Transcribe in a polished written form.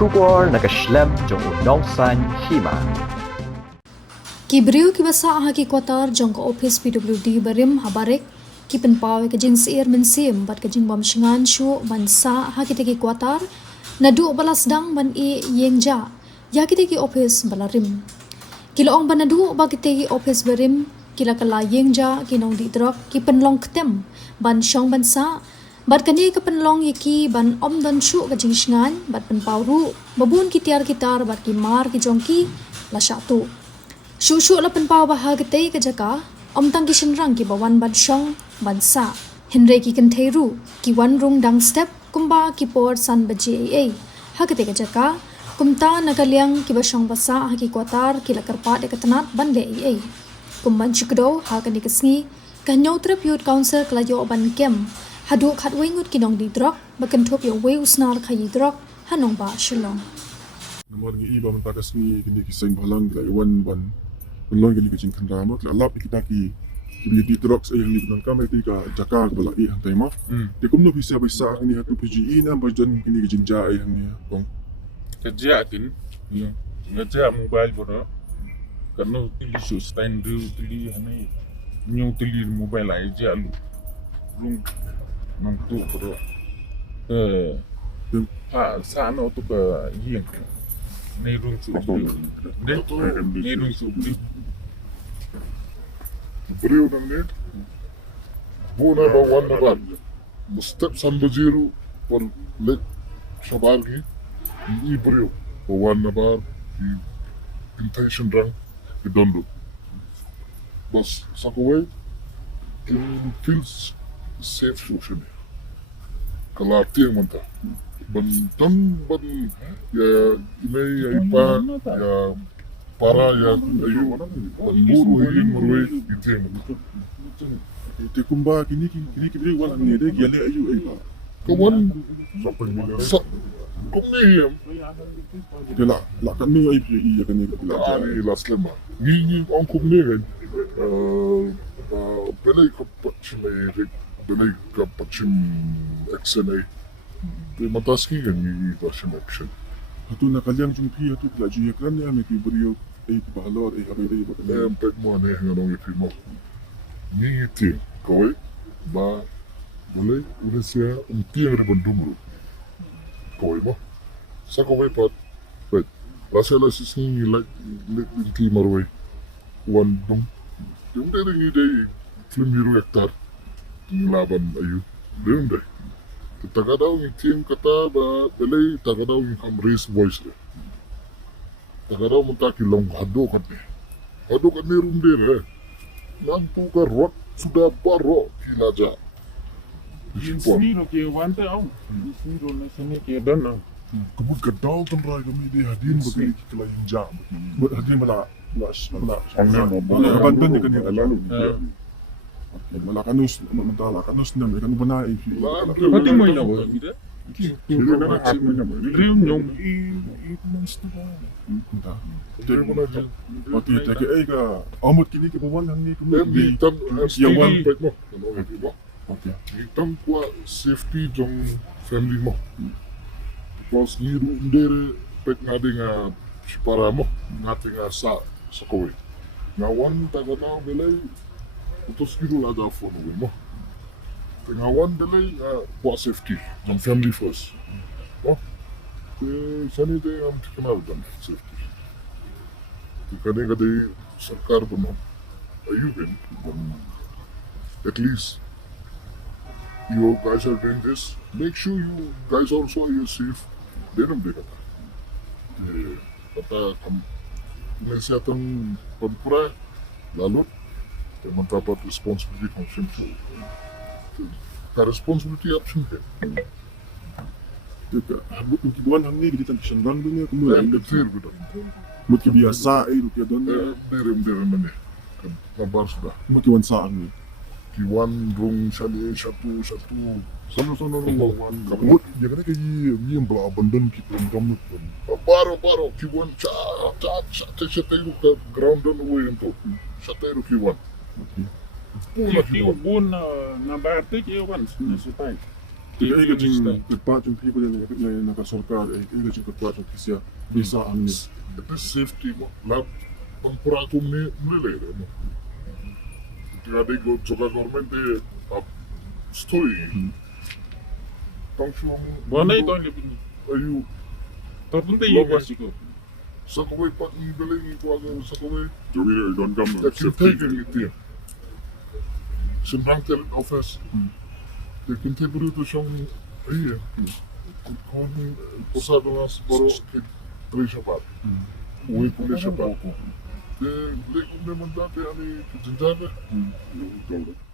Shugor nakaslem jong unongsan Hima. Kibriu kibasa haki kwatar jong ka office PWD barim habarek ki penpaw ke jing sir mensim bat ke jing bam Shngaiñ Shuh bansa haki teki kwatar nadu balas dang ban e yengja ya ki teki office balarim kila ong banadu ba ki teki office barim kila kala yengja ki Nongdih Drok ki penlong Ktem ban shong bansa bat kani ke penlong yaki ban om dan Shuh ke jing Shngaiñ bat penpaw ru babun ki tiar kitar bat ki mar ki jongki la syatu Shuh la penpaw bah Katei ke Jaka om tang ki shinrang ki bawan ban shong ban sa Henry ki Katei ru ki wan rung dang step kumba ki por san baji ha Katei ke Jaka kumta nakaliang ki bashong basa ha ki kwatar ki la karpa de katanat ban le kumban chikdo ha kan dikasngi kan trip youth council klayo ban kem hadu khat wingut ki Nongdih Drok bakan thop yo we usnar khayi Drok hanong ba shilong Namar ngi iba mentakas ni kini kiseng balang la iwan ban belong kini kicing kendama la lap kita ki di Drok sa yang ni benang kamay tika Jaka bala i hantay ma de kumno bisa bisa kini hatu PGE na Marjan kini kicing ja ay hani bang kerja kan kerja mobile bodo karena tili so stand tili hani nyong tili mobile aja lu lung nang tu bodo sana tu ke yeng nei rung su nei rung su beriu nang ni bona ba wan na ba step sambajiru pon lek sabar gi i beriu ba wan na ba intention rang idondo bas sakaway it feels safe social kalau tiang manta ban ya ini ya ipa ya para ya ayu buru hiling merwe item te kumba kini kibri wala ni de gele ayu ay pa kawan sa kumni yam de la kan ni ay ya kan ni la slema ni on kumni ren belay ka pachime belay ka pachim XNA de mataski kan ni pachim action hatu nakaliang jung pi hatu la ju yakran ya me ki brio ay balor ay habay ay bakal am pek mo ne ngano fi mo ni ti koy ba boleh usia tiang re bandumru koy mo sa ko way pat but lasa la sing like ki marway wan dum dum de ni de film biru hektar laban ayu dum de tagadaw ni team kata ba belay tagadaw ni kam race voice re tagadaw mo ta kilong hado kat ni rum de re nan tu ka rot sudah baro kilaja sini lo ke wante au sini lo na sini ke dan kebut gadal tan rai kami de hadin bagi kala inja hadin mala ban kan ni lalu mala kanus mentala kanus nam kan bana i pati mo ina bo ida riu nyong i monster ta te bona je pati te ke ai ka amut kini ke bawan hang ni kumi tam yang wan pet mo okay tam kwa safety jong family mo because ni ndere pet ngadinga para mo ngatinga sa kowe ngawan tagana belay utos kiru la da phone mo ngawan belay kwa safety jong family first oh sani de am kenal jong safety kadang sarkar bono ayubin at least you guys are doing this make sure you guys also are safe deram de kata kam kesehatan pempura lalu mendapat responsibility konsumen ka responsibility option ke Tuka, habut ng kibuan hang ni, kita tanong rang dunia kemudian betul betul. Mut biasa itu dia don derem mana. Namar sudah. Mut kibuan saang ni. Kibuan rung sali satu sama rung kabut dia kena kaji ni yang abandon kita kamu. Baro kibuan chat itu ke ground don away itu. Itu kibuan. Puna kibuan na barte kibuan supai. Kaya kajing kepat yung people yang nakasorkar, kaya kajing kepat yung kisya bisa amni. Itu safety mo. Lahat pang purakum ni mrele mo. Kaya di go choka government story. Tang shuang. Buana ito ang libin. Ayu Tapunta yung iwas ko. sa kaway pat ni galing ito agad sa kaway. Jadi don't come. That can take it. Simhang tel office. Det kan inte bryta som är. Kon posadas bara tre shabat. Och i polisen shabat. Det kommer man där till att det är